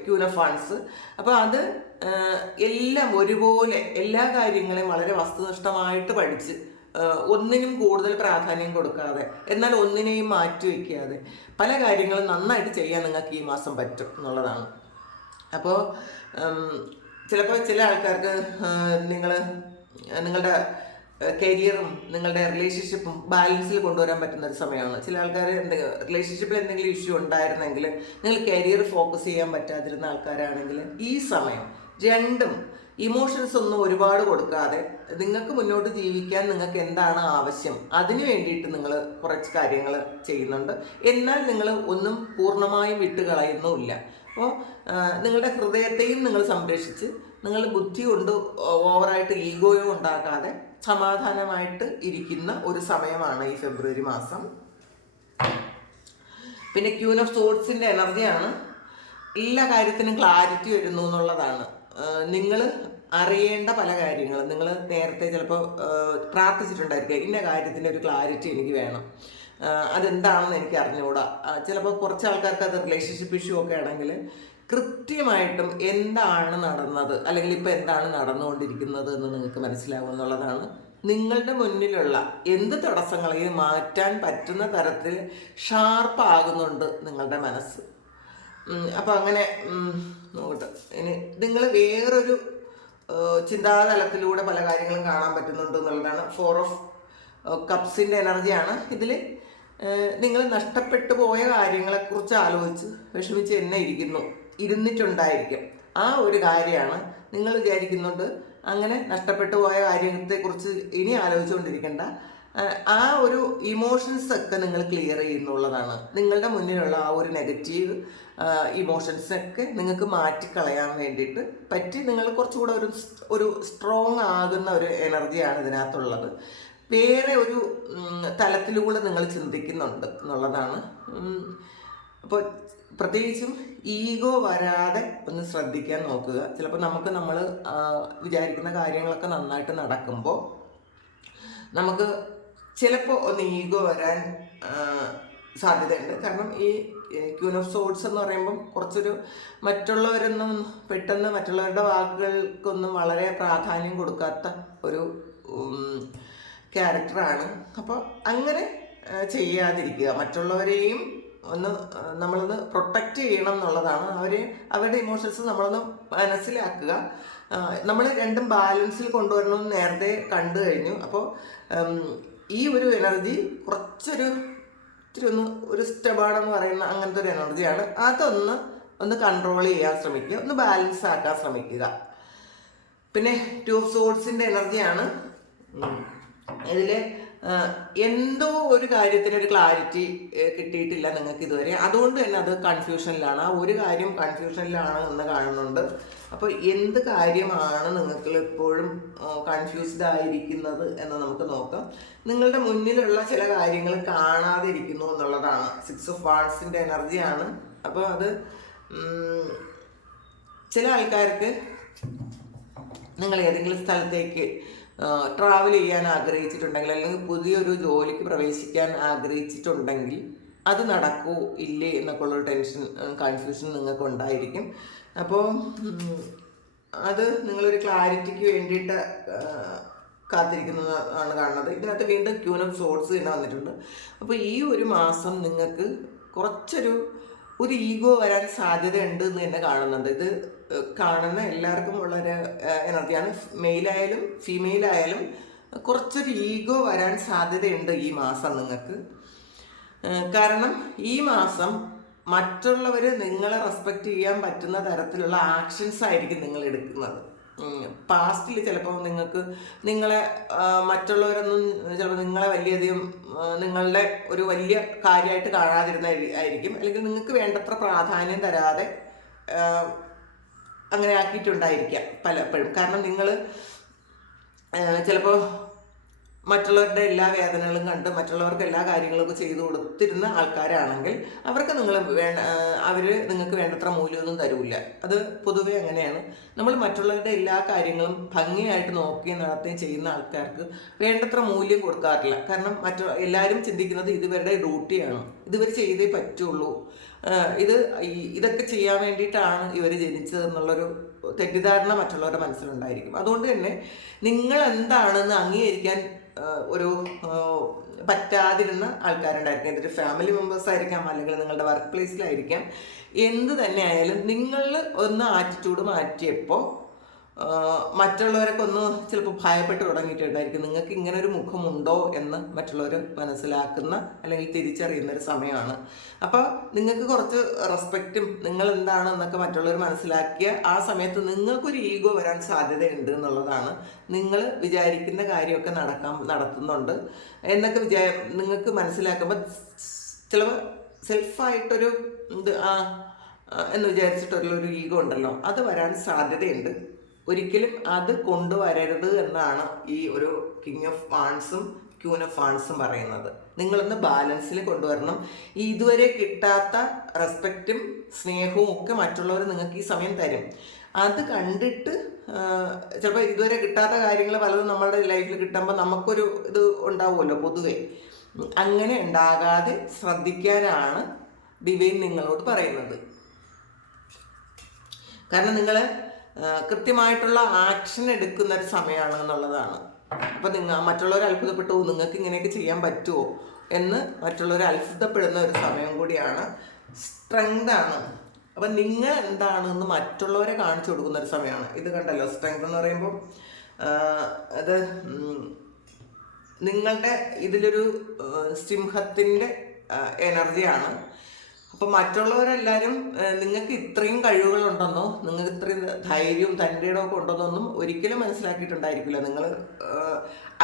Queen of wands. അപ്പോൾ അത് എല്ലാം ഒരുപോലെ എല്ലാ കാര്യങ്ങളെയും വളരെ വസ്തുനിഷ്ഠമായിട്ട് പഠിച്ച് ഒന്നിനും കൂടുതൽ പ്രാധാന്യം കൊടുക്കാതെ എന്നാൽ ഒന്നിനെയും മാറ്റി വയ്ക്കാതെ പല കാര്യങ്ങളും നന്നായിട്ട് ചെയ്യാൻ നിങ്ങൾക്ക് ഈ മാസം പറ്റും എന്നുള്ളതാണ്. അപ്പോൾ ചിലപ്പോൾ ചില ആൾക്കാർക്ക് നിങ്ങളുടെ കരിയറും നിങ്ങളുടെ റിലേഷൻഷിപ്പും ബാലൻസിൽ കൊണ്ടുവരാൻ പറ്റുന്ന ഒരു സമയമാണ്. ചില ആൾക്കാർ റിലേഷൻഷിപ്പിൽ എന്തെങ്കിലും ഇഷ്യൂ ഉണ്ടായിരുന്നെങ്കിൽ നിങ്ങൾ കരിയർ ഫോക്കസ് ചെയ്യാൻ പറ്റാതിരുന്ന ആൾക്കാരാണെങ്കിൽ ഈ സമയം രണ്ടും ഇമോഷൻസ് ഒന്നും ഒരുപാട് കൊടുക്കാതെ നിങ്ങൾക്ക് മുന്നോട്ട് ജീവിക്കാൻ നിങ്ങൾക്ക് എന്താണ് ആവശ്യം അതിന് വേണ്ടിയിട്ട് നിങ്ങൾ കുറച്ച് കാര്യങ്ങൾ ചെയ്യുന്നുണ്ട്. എന്നാൽ നിങ്ങൾ ഒന്നും പൂർണ്ണമായും വിട്ടുകളയുന്നുമില്ല. അപ്പോൾ നിങ്ങളുടെ ഹൃദയത്തെയും നിങ്ങൾ സംരക്ഷിച്ച് നിങ്ങൾ ബുദ്ധി കൊണ്ട് ഓവറായിട്ട് ഈഗോയും ഉണ്ടാക്കാതെ സമാധാനമായിട്ട് ഇരിക്കുന്ന ഒരു സമയമാണ് ഈ ഫെബ്രുവരി മാസം. പിന്നെ ക്യൂൻ ഓഫ് സോർഡ്സിൻ്റെ എനർജിയാണ്. എല്ലാ കാര്യത്തിനും ക്ലാരിറ്റി വരുന്നു എന്നുള്ളതാണ്. നിങ്ങൾ അറിയേണ്ട പല കാര്യങ്ങളും നിങ്ങൾ നേരത്തെ ചിലപ്പോൾ പ്രാർത്ഥിച്ചിട്ടുണ്ടായിരിക്കുക, ഇന്ന കാര്യത്തിൻ്റെ ഒരു ക്ലാരിറ്റി എനിക്ക് വേണം. അതെന്താണെന്ന് എനിക്ക് അറിഞ്ഞുകൂടാ. ചിലപ്പോൾ കുറച്ച് ആൾക്കാർക്ക് അത് റിലേഷൻഷിപ്പ് ഇഷ്യൂ ഒക്കെ ആണെങ്കിൽ കൃത്യമായിട്ടും എന്താണ് നടന്നത് അല്ലെങ്കിൽ ഇപ്പം എന്താണ് നടന്നുകൊണ്ടിരിക്കുന്നത് എന്ന് നിങ്ങൾക്ക് മനസ്സിലാവും എന്നുള്ളതാണ്. നിങ്ങളുടെ മുന്നിലുള്ള എന്ത് തടസ്സങ്ങളെയും മാറ്റാൻ പറ്റുന്ന തരത്തിൽ ഷാർപ്പാകുന്നുണ്ട് നിങ്ങളുടെ മനസ്സ്. അപ്പം അങ്ങനെ നോക്കട്ടെ. ഇനി നിങ്ങൾ വേറൊരു ചിന്താതലത്തിലൂടെ പല കാര്യങ്ങളും കാണാൻ പറ്റുന്നുണ്ട് എന്നുള്ളതാണ്. 4 ഓഫ് കപ്സിൻ്റെ എനർജിയാണ് ഇതിൽ. നിങ്ങൾ നഷ്ടപ്പെട്ടു പോയ കാര്യങ്ങളെക്കുറിച്ച് ആലോചിച്ച് വിഷമിച്ച് തന്നെ ഇരുന്നിട്ടുണ്ടായിരിക്കും. ആ ഒരു കാര്യമാണ് നിങ്ങൾ വിചാരിക്കുന്നുണ്ട്. അങ്ങനെ നഷ്ടപ്പെട്ടു പോയ കാര്യത്തെക്കുറിച്ച് ഇനി ആലോചിച്ചുകൊണ്ടിരിക്കേണ്ട. ആ ഒരു ഇമോഷൻസ് ഒക്കെ നിങ്ങൾ ക്ലിയർ ചെയ്യുന്നുള്ളതാണ്. നിങ്ങളുടെ മുന്നിലുള്ള ആ ഒരു നെഗറ്റീവ് ഇമോഷൻസൊക്കെ നിങ്ങൾക്ക് മാറ്റിക്കളയാൻ വേണ്ടിയിട്ട് പറ്റി നിങ്ങൾ കുറച്ചുകൂടെ ഒരു സ്ട്രോങ് ആകുന്ന ഒരു എനർജിയാണ് ഇതിനകത്തുള്ളത്. വേറെ ഒരു തലത്തിലൂടെ നിങ്ങൾ ചിന്തിക്കുന്നുണ്ട് എന്നുള്ളതാണ്. അപ്പോൾ പ്രത്യേകിച്ചും ഈഗോ വരാതെ ഒന്ന് ശ്രദ്ധിക്കാൻ നോക്കുക. ചിലപ്പോൾ നമ്മൾ വിചാരിക്കുന്ന കാര്യങ്ങളൊക്കെ നന്നായിട്ട് നടക്കുമ്പോൾ നമുക്ക് ചിലപ്പോൾ ഒന്ന് ഈഗോ വരാൻ സാധ്യതയുണ്ട്. കാരണം ഈ ക്യൂൻ ഓഫ് സോഡ്സ് എന്ന് പറയുമ്പം കുറച്ചൊരു മറ്റുള്ളവരൊന്നും പെട്ടെന്ന് മറ്റുള്ളവരുടെ വാക്കുകൾക്കൊന്നും വളരെ പ്രാധാന്യം കൊടുക്കാത്ത ഒരു ക്യാരക്ടറാണ്. അപ്പോൾ അങ്ങനെ ചെയ്യാതിരിക്കുക. മറ്റുള്ളവരെയും നമ്മളൊന്ന് പ്രൊട്ടക്റ്റ് ചെയ്യണം എന്നുള്ളതാണ്. അവരുടെ ഇമോഷൻസ് നമ്മളൊന്ന് മനസ്സിലാക്കുക. നമ്മൾ രണ്ടും ബാലൻസിൽ കൊണ്ടുവരണമെന്ന് നേരത്തെ കണ്ടു കഴിഞ്ഞു. അപ്പോൾ ഈ ഒരു എനർജി ഇത്തിരി ഒരു സ്റ്റബാണെന്ന് പറയുന്ന അങ്ങനത്തെ ഒരു എനർജിയാണ്. ഒന്ന് കൺട്രോൾ ചെയ്യാൻ ശ്രമിക്കുക, ഒന്ന് ബാലൻസ് ആക്കാൻ ശ്രമിക്കുക. പിന്നെ 2 ഓഫ് സോഡ്സിൻ്റെ എനർജിയാണ്. ഇതിൽ എന്തോ ഒരു കാര്യത്തിന് ഒരു ക്ലാരിറ്റി കിട്ടിയിട്ടില്ല നിങ്ങൾക്ക് ഇതുവരെ. അതുകൊണ്ട് തന്നെ അത് കൺഫ്യൂഷനിലാണ്. ആ ഒരു കാര്യം കൺഫ്യൂഷനിലാണ് എന്ന് കാണുന്നുണ്ട്. അപ്പോൾ എന്ത് കാര്യമാണ് നിങ്ങൾക്ക് എപ്പോഴും കൺഫ്യൂസ്ഡ് ആയിരിക്കുന്നത് എന്ന് നമുക്ക് നോക്കാം. നിങ്ങളുടെ മുന്നിലുള്ള ചില കാര്യങ്ങൾ കാണാതിരിക്കുന്നു എന്നുള്ളതാണ്. 6 ഓഫ് വാൺസിൻ്റെ എനർജിയാണ്. അപ്പോൾ അത് ചില ആൾക്കാർക്ക് നിങ്ങൾ ഏതെങ്കിലും സ്ഥലത്തേക്ക് ട്രാവൽ ചെയ്യാൻ ആഗ്രഹിച്ചിട്ടുണ്ടെങ്കിൽ അല്ലെങ്കിൽ പുതിയൊരു ജോലിക്ക് പ്രവേശിക്കാൻ ആഗ്രഹിച്ചിട്ടുണ്ടെങ്കിൽ അത് നടക്കൂ ഇല്ലേ എന്നൊക്കെ ഉള്ളൊരു ടെൻഷൻ കൺഫ്യൂഷൻ നിങ്ങൾക്ക് ഉണ്ടായിരിക്കും. അപ്പോൾ അത് നിങ്ങളൊരു ക്ലാരിറ്റിക്ക് വേണ്ടിയിട്ട് കാത്തിരിക്കുന്നതാണ് കാണുന്നത്. ഇതിനകത്ത് വീണ്ടും ക്യൂൻ ഓഫ് സോഡ്സ് തന്നെ വന്നിട്ടുണ്ട്. അപ്പോൾ ഈ ഒരു മാസം നിങ്ങൾക്ക് കുറച്ചൊരു ഈഗോ വരാൻ സാധ്യതയുണ്ട് എന്ന് തന്നെ കാണുന്നുണ്ട്. ഇത് കാണുന്ന എല്ലാവർക്കും ഉള്ളൊരു എനർജിയാണ്. മെയിലായാലും ഫീമെയിലായാലും കുറച്ചൊരു ഈഗോ വരാൻ സാധ്യതയുണ്ട് ഈ മാസം നിങ്ങൾക്ക്. കാരണം ഈ മാസം മറ്റുള്ളവർ നിങ്ങളെ റെസ്പെക്റ്റ് ചെയ്യാൻ പറ്റുന്ന തരത്തിലുള്ള ആക്ഷൻസ് ആയിരിക്കും നിങ്ങൾ എടുക്കുന്നത്. പാസ്റ്റിൽ ചിലപ്പോൾ നിങ്ങളെ മറ്റുള്ളവരൊന്നും ചിലപ്പോൾ നിങ്ങളെ വലിയധികം നിങ്ങളുടെ ഒരു വലിയ കാര്യമായിട്ട് കാണാതിരുന്ന ആയിരിക്കും. അല്ലെങ്കിൽ നിങ്ങൾക്ക് വേണ്ടത്ര പ്രാധാന്യം തരാതെ അങ്ങനെ ആക്കിയിട്ടുണ്ടായിരിക്കാം പലപ്പോഴും. കാരണം നിങ്ങൾ ചിലപ്പോൾ മറ്റുള്ളവരുടെ എല്ലാ വേദനകളും കണ്ട് മറ്റുള്ളവർക്ക് എല്ലാ കാര്യങ്ങളൊക്കെ ചെയ്തു കൊടുത്തിരുന്ന ആൾക്കാരാണെങ്കിൽ അവർക്ക് നിങ്ങൾക്ക് വേണ്ടത്ര മൂല്യമൊന്നും തരൂല്ല. അത് പൊതുവെ അങ്ങനെയാണ്. നമ്മൾ മറ്റുള്ളവരുടെ എല്ലാ കാര്യങ്ങളും ഭംഗിയായിട്ട് നോക്കി നടത്തുകയും ചെയ്യുന്ന ആൾക്കാർക്ക് വേണ്ടത്ര മൂല്യം കൊടുക്കാറില്ല. കാരണം എല്ലാവരും ചിന്തിക്കുന്നത് ഇതുവരുടെ ഡ്യൂട്ടിയാണ്, ഇതുവർ ചെയ്തേ പറ്റുള്ളൂ, ഇതൊക്കെ ചെയ്യാൻ വേണ്ടിയിട്ടാണ് ഇവർ ജനിച്ചത് എന്നുള്ളൊരു തെറ്റിദ്ധാരണ മറ്റുള്ളവരുടെ മനസ്സിലുണ്ടായിരിക്കും. അതുകൊണ്ട് തന്നെ നിങ്ങൾ എന്താണെന്ന് അംഗീകരിക്കാൻ പറ്റാതിരുന്ന ആൾക്കാരുണ്ടായിരിക്കും. ഇതൊരു ഫാമിലി മെമ്പേഴ്സ് ആയിരിക്കാം, അല്ലെങ്കിൽ നിങ്ങളുടെ വർക്ക് പ്ലേസിലായിരിക്കാം. എന്ത് തന്നെ ആയാലും നിങ്ങൾ ഒന്ന് ആറ്റിറ്റ്യൂഡ് മാറ്റിയപ്പോൾ മറ്റുള്ളവരൊക്കെ ഒന്ന് ചിലപ്പോൾ ഭയപ്പെട്ട് തുടങ്ങിയിട്ടുണ്ടായിരിക്കും. നിങ്ങൾക്ക് ഇങ്ങനെ ഒരു മുഖമുണ്ടോ എന്ന് മറ്റുള്ളവർ മനസ്സിലാക്കുന്ന അല്ലെങ്കിൽ തിരിച്ചറിയുന്ന ഒരു സമയമാണ്. അപ്പോൾ നിങ്ങൾക്ക് കുറച്ച് റെസ്പെക്റ്റും നിങ്ങൾ എന്താണെന്നൊക്കെ മറ്റുള്ളവർ മനസ്സിലാക്കിയ ആ സമയത്ത് നിങ്ങൾക്കൊരു ഈഗോ വരാൻ സാധ്യതയുണ്ട് എന്നുള്ളതാണ്. നിങ്ങൾ വിചാരിക്കുന്ന കാര്യമൊക്കെ നടത്തുന്നുണ്ട് എന്നൊക്കെ നിങ്ങൾക്ക് മനസ്സിലാക്കുമ്പോൾ ചിലപ്പോൾ സെൽഫായിട്ടൊരു എന്ന് വിചാരിച്ചിട്ടുള്ളൊരു ഈഗോ ഉണ്ടല്ലോ, അത് വരാൻ സാധ്യതയുണ്ട്. ഒരിക്കലും അത് കൊണ്ടുവരരുത് എന്നാണ് ഈ ഒരു കിങ് ഓഫ് വാൺസും ക്യൂൻ ഓഫ് വാൺസും പറയുന്നത്. നിങ്ങളൊന്ന് ബാലൻസിൽ കൊണ്ടുവരണം. ഇതുവരെ കിട്ടാത്ത റെസ്പെക്റ്റും സ്നേഹവും ഒക്കെ മറ്റുള്ളവർ നിങ്ങൾക്ക് ഈ സമയം തരും. അത് കണ്ടിട്ട് ചിലപ്പോൾ ഇതുവരെ കിട്ടാത്ത കാര്യങ്ങൾ പലതും നമ്മളുടെ ലൈഫിൽ കിട്ടുമ്പോൾ നമുക്കൊരു ഇത് ഉണ്ടാവുമല്ലോ പൊതുവെ. അങ്ങനെ ഉണ്ടാകാതെ ശ്രദ്ധിക്കാനാണ് ഡിവൈൻ നിങ്ങളോട് പറയുന്നത്. കാരണം നിങ്ങൾ കൃത്യമായിട്ടുള്ള ആക്ഷൻ എടുക്കുന്ന ഒരു സമയമാണ് എന്നുള്ളതാണ്. അപ്പം മറ്റുള്ളവർ അത്ഭുതപ്പെട്ടു, നിങ്ങൾക്ക് ഇങ്ങനെയൊക്കെ ചെയ്യാൻ പറ്റുമോ എന്ന് മറ്റുള്ളവർ അത്ഭുതപ്പെടുന്ന ഒരു സമയം കൂടിയാണ്. സ്ട്രെങ്താണ്. അപ്പം നിങ്ങൾ എന്താണെന്ന് മറ്റുള്ളവരെ കാണിച്ചു കൊടുക്കുന്ന ഒരു സമയമാണ്. ഇത് കണ്ടല്ലോ, സ്ട്രെങ്ത് എന്ന് പറയുമ്പോൾ അത് നിങ്ങളുടെ ഇതിലൊരു സിംഹത്തിൻ്റെ എനർജിയാണ്. അപ്പം മറ്റുള്ളവരെല്ലാവരും നിങ്ങൾക്ക് ഇത്രയും കഴിവുകളുണ്ടെന്നോ നിങ്ങൾക്ക് ഇത്രയും ധൈര്യവും തൻ്റെ ഇടമൊക്കെ ഉണ്ടെന്നൊന്നും ഒരിക്കലും മനസ്സിലാക്കിയിട്ടുണ്ടായിരിക്കില്ല. നിങ്ങൾ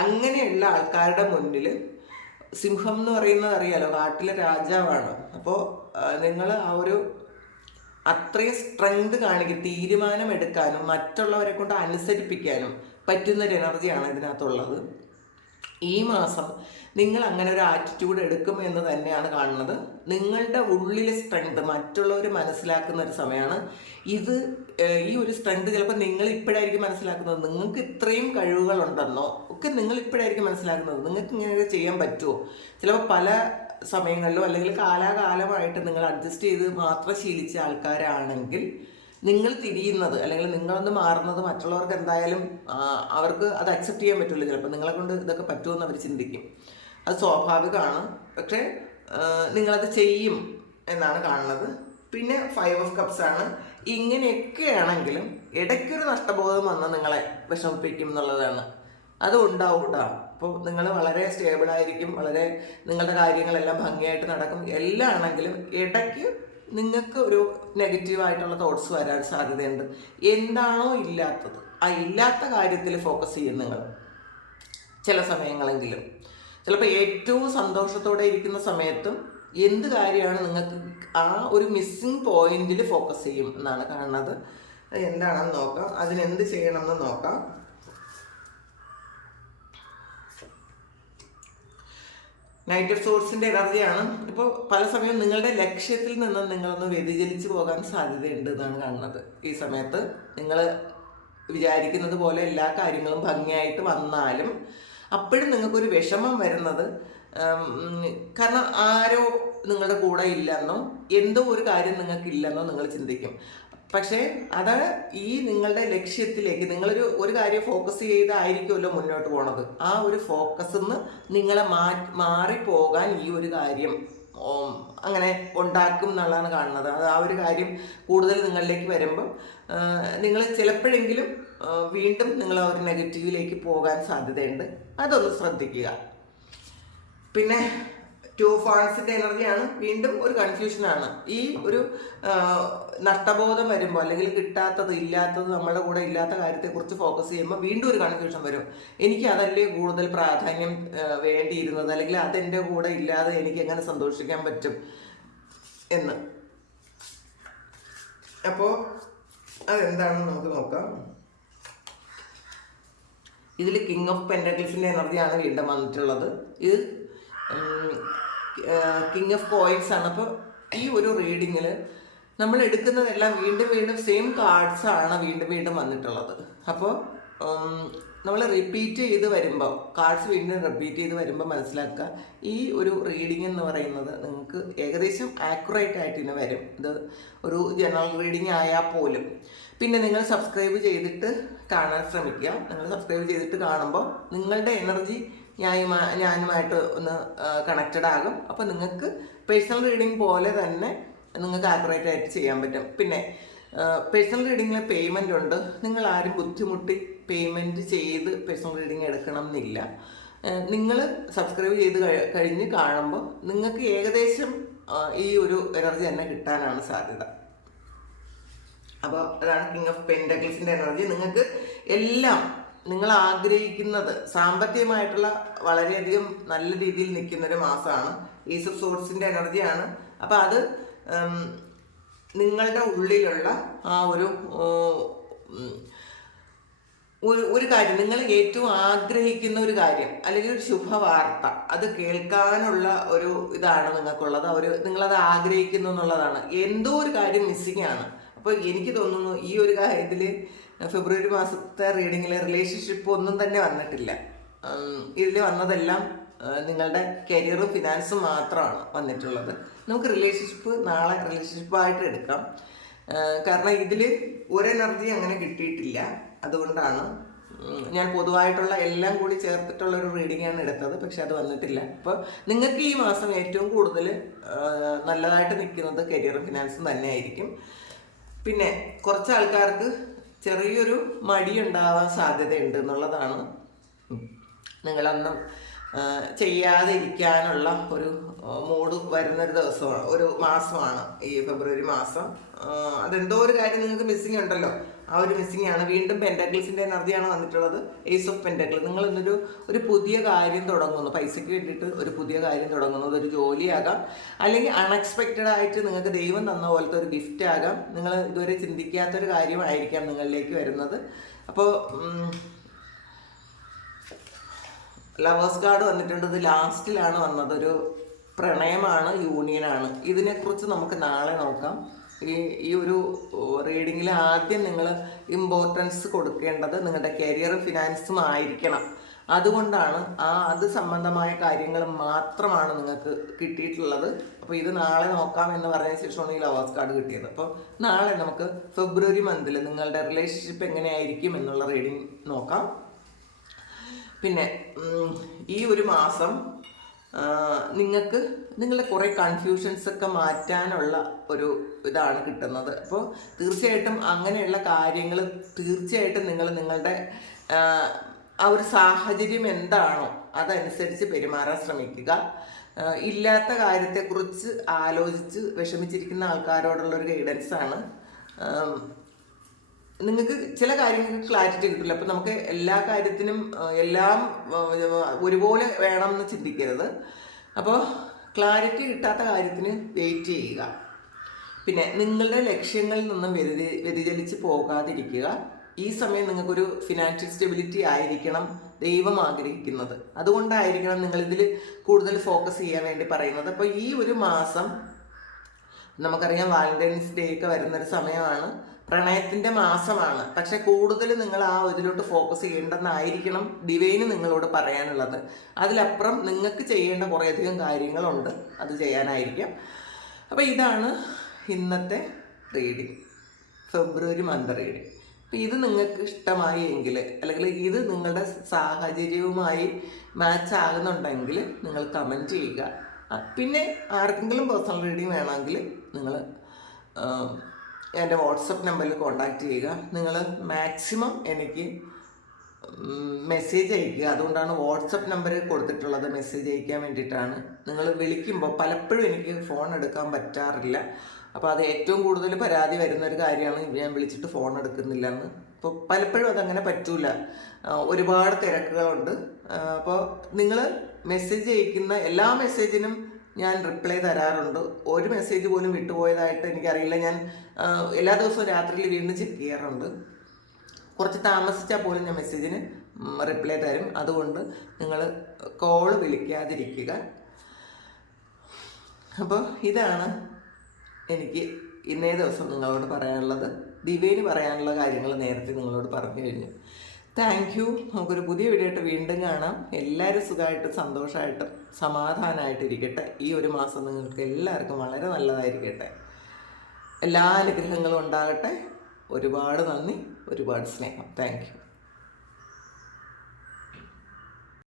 അങ്ങനെയുള്ള ആൾക്കാരുടെ മുന്നിൽ സിംഹം എന്ന് പറയുന്നത് അറിയാലോ, കാട്ടിലെ രാജാവാണ്. അപ്പോൾ നിങ്ങൾ ആ ഒരു അത്രയും സ്ട്രെങ്ത് കാണിക്കും, തീരുമാനമെടുക്കാനും മറ്റുള്ളവരെ കൊണ്ട് അനുസരിപ്പിക്കാനും പറ്റുന്നൊരു എനർജിയാണ് ഇതിനകത്തുള്ളത്. ഈ മാസം നിങ്ങൾ അങ്ങനെ ഒരു ആറ്റിറ്റ്യൂഡ് എടുക്കും എന്ന് തന്നെയാണ് കാണുന്നത്. നിങ്ങളുടെ ഉള്ളിലെ സ്ട്രെങ്ത് മറ്റുള്ളവർ മനസ്സിലാക്കുന്ന ഒരു സമയമാണ് ഇത്. ഈ ഒരു സ്ട്രെങ്ത് ചിലപ്പോൾ നിങ്ങൾ ഇപ്പോഴായിരിക്കും മനസ്സിലാക്കുന്നത്. നിങ്ങൾക്ക് ഇത്രയും കഴിവുകളുണ്ടെന്നോ ഒക്കെ നിങ്ങൾ ഇപ്പോഴായിരിക്കും മനസ്സിലാക്കുന്നത്. നിങ്ങൾക്ക് ഇങ്ങനെ ചെയ്യാൻ പറ്റുമോ? ചിലപ്പോൾ പല സമയങ്ങളിലോ അല്ലെങ്കിൽ കാലാകാലമായിട്ട് നിങ്ങൾ അഡ്ജസ്റ്റ് ചെയ്ത് മാത്രം ശീലിച്ച ആൾക്കാരാണെങ്കിൽ നിങ്ങൾ തിരിയുന്നത് അല്ലെങ്കിൽ നിങ്ങളൊന്ന് മാറുന്നത് മറ്റുള്ളവർക്ക് എന്തായാലും അവർക്ക് അത് അക്സെപ്റ്റ് ചെയ്യാൻ പറ്റില്ല. ചിലപ്പോൾ നിങ്ങളെ കൊണ്ട് ഇതൊക്കെ പറ്റുമെന്ന് അവർ ചിന്തിക്കും. അത് സ്വാഭാവികമാണ്. പക്ഷേ നിങ്ങളത് ചെയ്യും എന്നാണ് കാണുന്നത്. പിന്നെ 5 ഓഫ് കപ്സ് ആണ്. ഇങ്ങനെയൊക്കെയാണെങ്കിലും ഇടയ്ക്കൊരു നഷ്ടബോധം വന്ന് നിങ്ങളെ വിഷമിപ്പിക്കും എന്നുള്ളതാണ്. അത് ഉണ്ടാവും കേട്ടോ. അപ്പോൾ നിങ്ങൾ വളരെ സ്റ്റേബിളായിരിക്കും, വളരെ നിങ്ങളുടെ കാര്യങ്ങളെല്ലാം ഭംഗിയായിട്ട് നടക്കും. എല്ലാം ആണെങ്കിലും ഇടയ്ക്ക് നിങ്ങൾക്ക് ഒരു നെഗറ്റീവായിട്ടുള്ള തോട്ട്സ് വരാൻ സാധ്യതയുണ്ട്. എന്താണോ ഇല്ലാത്തത്, ആ ഇല്ലാത്ത കാര്യത്തിൽ ഫോക്കസ് ചെയ്യും നിങ്ങൾ ചില സമയങ്ങളെങ്കിലും. ചിലപ്പോൾ ഏറ്റവും സന്തോഷത്തോടെ ഇരിക്കുന്ന സമയത്തും എന്ത് കാര്യമാണ് നിങ്ങൾക്ക് ആ ഒരു മിസ്സിങ് പോയിന്റിൽ ഫോക്കസ് ചെയ്യും എന്നാണ് കാണുന്നത്. എന്താണെന്ന് നോക്കാം, അതിനെന്ത് ചെയ്യണമെന്ന് നോക്കാം. നൈറ്റ് ഓഫ് സോഴ്സിൻ്റെ എനർജിയാണ്. ഇപ്പോൾ പല സമയം നിങ്ങളുടെ ലക്ഷ്യത്തിൽ നിന്ന് നിങ്ങളൊന്ന് വ്യതിചലിച്ച് പോകാൻ സാധ്യതയുണ്ട് എന്നാണ് കാണുന്നത്. ഈ സമയത്ത് നിങ്ങൾ വിചാരിക്കുന്നത് പോലെ എല്ലാ കാര്യങ്ങളും ഭംഗിയായിട്ട് വന്നാലും അപ്പോഴും നിങ്ങൾക്കൊരു വിഷമം വരുന്നത് കാരണം ആരോ നിങ്ങളുടെ കൂടെ ഇല്ലെന്നോ എന്തോ ഒരു കാര്യം നിങ്ങൾക്കില്ലെന്നോ നിങ്ങൾ ചിന്തിക്കും. പക്ഷേ അത് ഈ നിങ്ങളുടെ ലക്ഷ്യത്തിലേക്ക് ഒരു കാര്യം ഫോക്കസ് ചെയ്തായിരിക്കുമല്ലോ മുന്നോട്ട് പോണത്. ആ ഒരു ഫോക്കസിൽ നിന്ന് നിങ്ങളെ മാറിപ്പോകാൻ ഈ ഒരു കാര്യം അങ്ങനെ ഉണ്ടാക്കും എന്നുള്ളതാണ് കാണുന്നത്. അത് ആ ഒരു കാര്യം കൂടുതൽ നിങ്ങളിലേക്ക് വരുമ്പം നിങ്ങൾ ചിലപ്പോഴെങ്കിലും വീണ്ടും നിങ്ങൾ ആ ഒരു നെഗറ്റീവിലേക്ക് പോകാൻ സാധ്യതയുണ്ട്. അതൊന്ന് ശ്രദ്ധിക്കുക. പിന്നെ 2 ഓഫ് വാൻസിൻ്റെ എനർജിയാണ്. വീണ്ടും ഒരു കൺഫ്യൂഷനാണ്. ഈ ഒരു നഷ്ടബോധം വരുമ്പോൾ അല്ലെങ്കിൽ കിട്ടാത്തത് ഇല്ലാത്തത് നമ്മളുടെ കൂടെ ഇല്ലാത്ത കാര്യത്തെക്കുറിച്ച് ഫോക്കസ് ചെയ്യുമ്പോൾ വീണ്ടും ഒരു കൺഫ്യൂഷൻ വരും. എനിക്ക് അതല്ലേ കൂടുതൽ പ്രാധാന്യം വേണ്ടിയിരുന്നത്, അല്ലെങ്കിൽ അതെൻ്റെ കൂടെ ഇല്ലാതെ എനിക്ക് എങ്ങനെ സന്തോഷിക്കാൻ പറ്റും എന്ന്. അപ്പോൾ അതെന്താണെന്ന് നമുക്ക് നോക്കാം. ഇതിൽ കിങ് ഓഫ് പെൻറ്റക്കിൾസിൻ്റെ എനർജിയാണ് വീണ്ടും വന്നിട്ടുള്ളത്. ഇത് കിങ് ഓഫ് കോയിൻസ് ആണ്. അപ്പോൾ ഈ ഒരു റീഡിങ്ങിൽ നമ്മൾ എടുക്കുന്നതെല്ലാം വീണ്ടും വീണ്ടും സെയിം കാർഡ്സാണ് വീണ്ടും വന്നിട്ടുള്ളത്. അപ്പോൾ നമ്മൾ റിപ്പീറ്റ് ചെയ്ത് വരുമ്പോൾ കാർഡ്സ് വീണ്ടും റിപ്പീറ്റ് ചെയ്ത് വരുമ്പോൾ മനസ്സിലാക്കുക ഈ ഒരു റീഡിംഗ് എന്ന് പറയുന്നത് നിങ്ങൾക്ക് ഏകദേശം ആക്യുറേറ്റ് ആയിട്ട് ഇനി വരും. ഇത് ഒരു ജനറൽ റീഡിംഗ് ആയാൽ പോലും. പിന്നെ നിങ്ങൾ സബ്സ്ക്രൈബ് ചെയ്തിട്ട് കാണാൻ ശ്രമിക്കുക. നിങ്ങൾ സബ്സ്ക്രൈബ് ചെയ്തിട്ട് കാണുമ്പോൾ നിങ്ങളുടെ എനർജി ഞാനുമായിട്ട് ഒന്ന് കണക്റ്റഡ് ആകും. അപ്പോൾ നിങ്ങൾക്ക് പേഴ്സണൽ റീഡിംഗ് പോലെ തന്നെ നിങ്ങൾക്ക് ആക്യുറേറ്റ് ആയിട്ട് ചെയ്യാൻ പറ്റും. പിന്നെ പേഴ്സണൽ റീഡിങ്ങിൽ പേയ്മെൻ്റ് ഉണ്ട്. നിങ്ങൾ ആരും ബുദ്ധിമുട്ടി പേയ്മെൻറ്റ് ചെയ്ത് പേഴ്സണൽ റീഡിങ് എടുക്കണം എന്നില്ല. നിങ്ങൾ സബ്സ്ക്രൈബ് ചെയ്ത് കഴിഞ്ഞ് കാണുമ്പോൾ നിങ്ങൾക്ക് ഏകദേശം ഈ ഒരു എനർജി തന്നെ കിട്ടാനാണ് സാധ്യത. അപ്പോൾ അതാണ് കിങ് ഓഫ് പെൻറ്റക്കിൾസിൻ്റെ എനർജി. നിങ്ങൾക്ക് എല്ലാം നിങ്ങൾ ആഗ്രഹിക്കുന്നത് സാമ്പത്തികമായിട്ടുള്ള വളരെയധികം നല്ല രീതിയിൽ നിൽക്കുന്നൊരു മാസമാണ്. ഈസ് ഓഫ് സോഴ്സിൻ്റെ എനർജിയാണ്. അപ്പോൾ അത് നിങ്ങളുടെ ഉള്ളിലുള്ള ആ ഒരു കാര്യം, നിങ്ങൾ ഏറ്റവും ആഗ്രഹിക്കുന്ന ഒരു കാര്യം അല്ലെങ്കിൽ ഒരു ശുഭവാർത്ത, അത് കേൾക്കാനുള്ള ഒരു ഇതാണ് നിങ്ങൾക്കുള്ളത്. നിങ്ങളത് ആഗ്രഹിക്കുന്നു എന്നുള്ളതാണ്. എന്തോ ഒരു കാര്യം മിസ്സിങ് ആണ്. അപ്പോൾ എനിക്ക് തോന്നുന്നു ഈ ഒരു ഇതിൽ ഫെബ്രുവരി മാസത്തെ റീഡിങ്ങിൽ റിലേഷൻഷിപ്പ് ഒന്നും തന്നെ വന്നിട്ടില്ല. ഇതിൽ വന്നതെല്ലാം നിങ്ങളുടെ കരിയറും ഫിനാൻസും മാത്രമാണ് വന്നിട്ടുള്ളത്. നമുക്ക് റിലേഷൻഷിപ്പ് നാളെ റിലേഷൻഷിപ്പായിട്ട് എടുക്കാം. കാരണം ഇതിൽ ഒരു എനർജി അങ്ങനെ കിട്ടിയിട്ടില്ല. അതുകൊണ്ടാണ് ഞാൻ പൊതുവായിട്ടുള്ള എല്ലാം കൂടി ചേർത്തിട്ടുള്ള ഒരു റീഡിംഗ് ആണ് എടുത്തത്. പക്ഷെ അത് വന്നിട്ടില്ല. അപ്പോൾ നിങ്ങൾക്ക് ഈ മാസം ഏറ്റവും കൂടുതൽ നല്ലതായിട്ട് നിൽക്കുന്നത് കരിയറും ഫിനാൻസും തന്നെ ആയിരിക്കും. പിന്നെ കുറച്ച് ആൾക്കാർക്ക് ചെറിയൊരു മടി ഉണ്ടാവാൻ സാധ്യതയുണ്ട് എന്നുള്ളതാണ്. നിങ്ങളൊന്നും ചെയ്യാതെ ഇരിക്കാനുള്ള ഒരു മൂഡ് വരുന്നൊരു ദിവസമാണ്, ഒരു മാസമാണ് ഈ ഫെബ്രുവരി മാസം. അതെന്തോ ഒരു കാര്യം നിങ്ങൾക്ക് മിസ്സിങ് ഉണ്ടല്ലോ, ആ ഒരു മിസ്സിങ് ആണ്. വീണ്ടും പെൻറ്റാക്കിൾസിൻ്റെ എനർജിയാണ് വന്നിട്ടുള്ളത്, ഏസ് ഓഫ് പെൻറ്റാക്കിൾ. നിങ്ങൾ ഒരു പുതിയ കാര്യം തുടങ്ങുന്നു, പൈസയ്ക്ക് വേണ്ടിയിട്ട് ഒരു പുതിയ കാര്യം തുടങ്ങുന്നത് ഒരു ജോലിയാകാം, അല്ലെങ്കിൽ അൺഎക്സ്പെക്റ്റഡ് ആയിട്ട് നിങ്ങൾക്ക് ദൈവം തന്ന പോലത്തെ ഒരു ഗിഫ്റ്റ് ആകാം. നിങ്ങൾ ഇതുവരെ ചിന്തിക്കാത്തൊരു കാര്യമായിരിക്കാം നിങ്ങളിലേക്ക് വരുന്നത്. അപ്പോൾ ലവേഴ്സ് കാർഡ് വന്നിട്ടുണ്ട്. ഇത് ലാസ്റ്റിലാണ് വന്നത്. ഒരു പ്രണയമാണ്, യൂണിയനാണ്. ഇതിനെക്കുറിച്ച് നമുക്ക് നാളെ നോക്കാം. ഈ ഒരു റീഡിങ്ങിൽ ആദ്യം നിങ്ങൾ ഇമ്പോർട്ടൻസ് കൊടുക്കേണ്ടത് നിങ്ങളുടെ കരിയറും ഫിനാൻസും ആയിരിക്കണം. അതുകൊണ്ടാണ് അത് സംബന്ധമായ കാര്യങ്ങൾ മാത്രമാണ് നിങ്ങൾക്ക് കിട്ടിയിട്ടുള്ളത്. അപ്പോൾ ഇത് നാളെ നോക്കാം എന്ന് പറഞ്ഞ ശേഷമാണ് ഈ ലവേഴ്സ് കാർഡ് കിട്ടിയത്. അപ്പോൾ നാളെ നമുക്ക് ഫെബ്രുവരി മന്തിൽ നിങ്ങളുടെ റിലേഷൻഷിപ്പ് എങ്ങനെയായിരിക്കും എന്നുള്ള റീഡിങ് നോക്കാം. പിന്നെ ഈ ഒരു മാസം നിങ്ങൾക്ക് നിങ്ങളുടെ കുറേ കൺഫ്യൂഷൻസൊക്കെ മാറ്റാനുള്ള ഒരു ഇതാണ് കിട്ടുന്നത്. അപ്പോൾ തീർച്ചയായിട്ടും അങ്ങനെയുള്ള കാര്യങ്ങൾ തീർച്ചയായിട്ടും നിങ്ങളുടെ ആ ഒരു സാഹചര്യം എന്താണോ അതനുസരിച്ച് പെരുമാറാൻ ശ്രമിക്കുക. ഇല്ലാത്ത കാര്യത്തെക്കുറിച്ച് ആലോചിച്ച് വിഷമിച്ചിരിക്കുന്ന ആൾക്കാരോടുള്ളൊരു ഗൈഡൻസാണ്. നിങ്ങൾക്ക് ചില കാര്യങ്ങൾക്ക് ക്ലാരിറ്റി കിട്ടില്ല. അപ്പം നമുക്ക് എല്ലാ കാര്യത്തിനും എല്ലാം ഒരുപോലെ വേണം എന്ന് ചിന്തിക്കരുത്. അപ്പോൾ ക്ലാരിറ്റി കിട്ടാത്ത കാര്യത്തിന് വെയിറ്റ് ചെയ്യുക. പിന്നെ നിങ്ങളുടെ ലക്ഷ്യങ്ങളിൽ നിന്നും വ്യതിചലിച്ച് പോകാതിരിക്കുക. ഈ സമയം നിങ്ങൾക്കൊരു ഫിനാൻഷ്യൽ സ്റ്റെബിലിറ്റി ആയിരിക്കണം ദൈവം ആഗ്രഹിക്കുന്നത്. അതുകൊണ്ടായിരിക്കണം നിങ്ങളിതിൽ കൂടുതൽ ഫോക്കസ് ചെയ്യാൻ വേണ്ടി പറയുന്നത്. അപ്പോൾ ഈ ഒരു മാസം നമുക്കറിയാം വാലന്റൈൻസ് ഡേ ഒക്കെ വരുന്നൊരു സമയമാണ്, പ്രണയത്തിൻ്റെ മാസമാണ്. പക്ഷെ കൂടുതൽ നിങ്ങൾ ആ ഇതിലോട്ട് ഫോക്കസ് ചെയ്യേണ്ടെന്നായിരിക്കണം ഡിവൈന് നിങ്ങളോട് പറയാനുള്ളത്. അതിലപ്പുറം നിങ്ങൾക്ക് ചെയ്യേണ്ട കുറേയധികം കാര്യങ്ങളുണ്ട്, അത് ചെയ്യാനായിരിക്കാം. അപ്പോൾ ഇതാണ് ഇന്നത്തെ റീഡിങ്, ഫെബ്രുവരി മന്ത് റീഡിങ്. അപ്പോൾ ഇത് നിങ്ങൾക്ക് ഇഷ്ടമായി എങ്കിൽ, അല്ലെങ്കിൽ ഇത് നിങ്ങളുടെ സാഹചര്യവുമായി മാച്ച് ആകുന്നുണ്ടെങ്കിൽ നിങ്ങൾ കമൻറ്റ് ചെയ്യുക. പിന്നെ ആർക്കെങ്കിലും പേഴ്സണൽ റീഡിങ് വേണമെങ്കിൽ നിങ്ങൾ എൻ്റെ വാട്സപ്പ് നമ്പറിൽ കോൺടാക്റ്റ് ചെയ്യുക. നിങ്ങൾ മാക്സിമം എനിക്ക് മെസ്സേജ് അയക്കുക. അതുകൊണ്ടാണ് വാട്സപ്പ് നമ്പർ കൊടുത്തിട്ടുള്ളത്, മെസ്സേജ് അയക്കാൻ വേണ്ടിയിട്ടാണ്. നിങ്ങൾ വിളിക്കുമ്പോൾ പലപ്പോഴും എനിക്ക് ഫോൺ എടുക്കാൻ പറ്റാറില്ല. അപ്പോൾ അത് ഏറ്റവും കൂടുതൽ പരാതി വരുന്നൊരു കാര്യമാണ്, ഞാൻ വിളിച്ചിട്ട് ഫോൺ എടുക്കുന്നില്ല എന്ന്. അപ്പോൾ പലപ്പോഴും അതങ്ങനെ പറ്റൂല, ഒരുപാട് തിരക്കുകളുണ്ട്. അപ്പോൾ നിങ്ങൾ മെസ്സേജ് അയക്കുന്ന എല്ലാ മെസ്സേജിനും ഞാൻ റിപ്ലൈ തരാറുണ്ട്. ഒരു മെസ്സേജ് പോലും വിട്ടുപോയതായിട്ട് എനിക്കറിയില്ല. ഞാൻ എല്ലാ ദിവസവും രാത്രിയിൽ വീണ്ടും ചെക്ക് ചെയ്യാറുണ്ട്. കുറച്ച് താമസിച്ചാൽ പോലും ഞാൻ മെസ്സേജിന് റിപ്ലൈ തരും. അതുകൊണ്ട് നിങ്ങൾ കോള് വിളിക്കാതിരിക്കുക. അപ്പോൾ ഇതാണ് എനിക്ക് ഇന്നേ ദിവസം നിങ്ങളോട് പറയാനുള്ളത്. ദിവ്യന് പറയാനുള്ള കാര്യങ്ങൾ നേരത്തെ നിങ്ങളോട് പറഞ്ഞു കഴിഞ്ഞു. Thank you. നമുക്കൊരു പുതിയ വീഡിയോ ആയിട്ട് വീണ്ടും കാണാം. എല്ലാവരും സുഖമായിട്ട് സന്തോഷമായിട്ട് സമാധാനമായിട്ടിരിക്കട്ടെ. ഈ ഒരു മാസം നിങ്ങൾക്ക് എല്ലാവർക്കും വളരെ നല്ലതായിരിക്കട്ടെ. എല്ലാ അനുഗ്രഹങ്ങളും ഉണ്ടാകട്ടെ. ഒരുപാട് നന്ദി, ഒരുപാട് സ്നേഹം. Thank you.